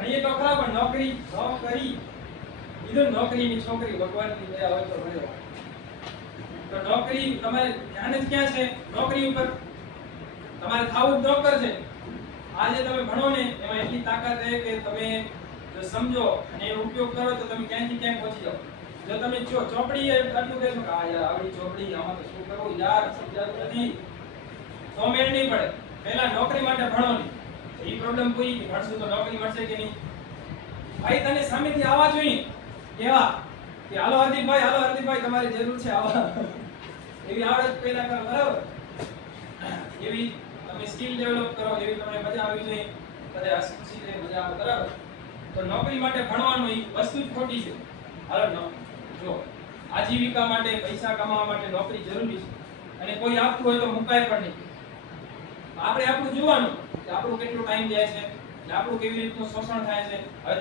ભણીએ તો ખરા પણ નોકરી ન કરી કીધું નોકરીની છોકરી ભગવાનની દયા હોય તો મળ્યો. તો નોકરી તમારે ધ્યાન જ ક્યાં છે? નોકરી ઉપર. તમારે થાવું જ નોકર છે. આજે તમે ભણો ને એમાં એટલી તાકાત છે કે તમે જો સમજો અને એનો ઉપયોગ કરો તો તમે ક્યાંથી ક્યાં પહોંચી જાઓ. જો તમે ચોપડી આટલું કહેશો કે આ યાર આવડી ચોપડી આમાં તો શું કરવું યાર સમજાતું નથી તો મેળ નહીં પડે. પહેલા નોકરી માટે ભણો નહીં. એ પ્રોબ્લેમ કોઈ કે ભણશું તો નોકરી મળશે કે નહીં. ભાઈ તને સામેથી આવવા જોઈએ કેવા કે હાલો હાર્દિકભાઈ તમારી જરૂર છે આવા એવી આવડત પેદા કરો. બરાબર? એવી તમે સ્કિલ ડેવલપ કરો, એવી તમને મજા આવી જોઈએ, બધા હસી લે મજા આવે. બરાબર? તો નોકરી માટે ભણવાનું એ વસ્તુ જ ખોટી છે. હાલો જો આજીવિકા માટે પૈસા કમાવા માટે નોકરી જરૂરી છે અને કોઈ આપતું હોય તો મુકાય પણ નહીં. આપણે આપણું જોવાનું કે આપણું કેટલો ટાઈમ જાય છે, આપણું કેવી રીતનું શોષણ થાય છે. હવે